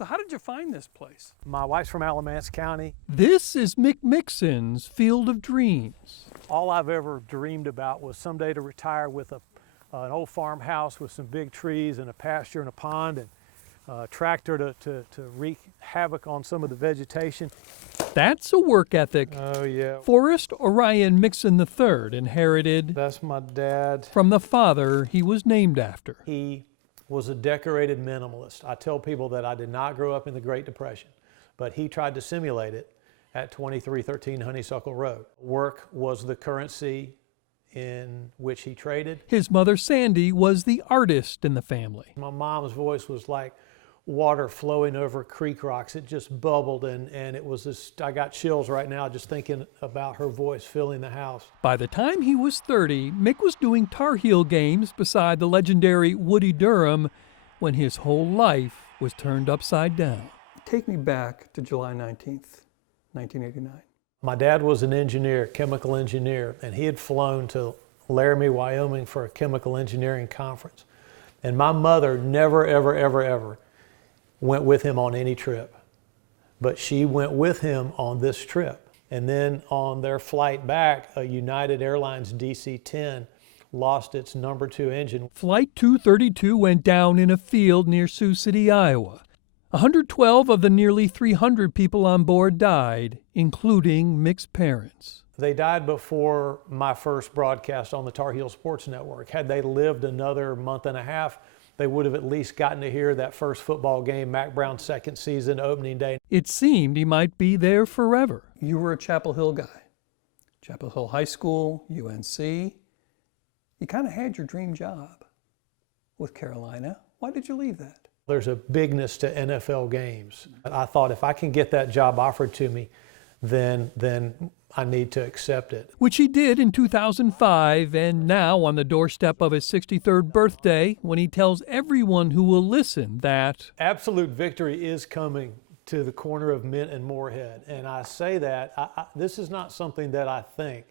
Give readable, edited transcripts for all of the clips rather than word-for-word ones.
So how did you find this place? My wife's from Alamance County. This is Mick Mixon's Field of Dreams. All I've ever dreamed about was someday to retire with an old farmhouse with some big trees and a pasture and a pond and a tractor to wreak havoc on some of the vegetation. That's a work ethic Oh yeah. Forrest Orion Mixon III inherited That's my dad. from the father he was named after. He was a decorated minimalist. I tell people that I did not grow up in the Great Depression, but he tried to simulate it at 2313 Honeysuckle Road. Work was the currency in which he traded. His mother Sandy was the artist in the family. My mom's voice was like water flowing over creek rocks. It just bubbled, and it was just, I got chills right now just thinking about her voice filling the house. By the time he was 30, Mick was doing Tar Heel games beside the legendary Woody Durham when his whole life was turned upside down. Take me back to July 19th, 1989. My dad was an engineer, chemical engineer, and he had flown to Laramie, Wyoming for a chemical engineering conference. And my mother never, ever, ever, ever went with him on any trip. But she went with him on this trip. And then on their flight back, a United Airlines DC-10 lost its number 2 engine. Flight 232 went down in a field near Sioux City, Iowa. 112 of the nearly 300 people on board died, including Mick's parents. They died before my first broadcast on the Tar Heel Sports Network. Had they lived another month and a half, they would have at least gotten to hear that first football game, Mac Brown's second season, opening day. It seemed he might be there forever. You were a Chapel Hill guy. Chapel Hill High School, UNC. You kind of had your dream job with Carolina. Why did you leave that? There's a bigness to NFL games. I thought if I can get that job offered to me, then I need to accept it. Which he did in 2005, and now on the doorstep of his 63rd birthday, when he tells everyone who will listen that absolute victory is coming to the corner of Mint and Moorhead. And I say that, this is not something that I think.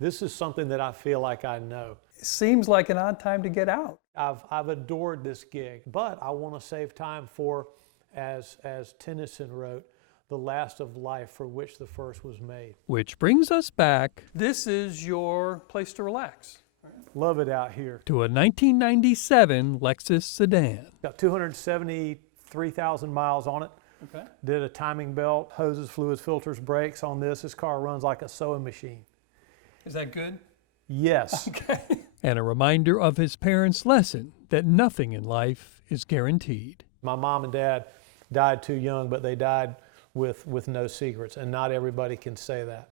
This is something that I feel like I know. it seems like an odd time to get out. I've adored this gig, but I want to save time for, as Tennyson wrote, the last of life for which the first was made. Which brings us back. This is your place to relax. Love it out here. To a 1997 Lexus sedan. Got 273,000 miles on it. Okay. Did a timing belt, hoses, fluids, filters, brakes on this. This car runs like a sewing machine. Is that good? Yes. Okay. And a reminder of his parents' lesson that nothing in life is guaranteed. My mom and dad died too young, but they died with no secrets, and not everybody can say that.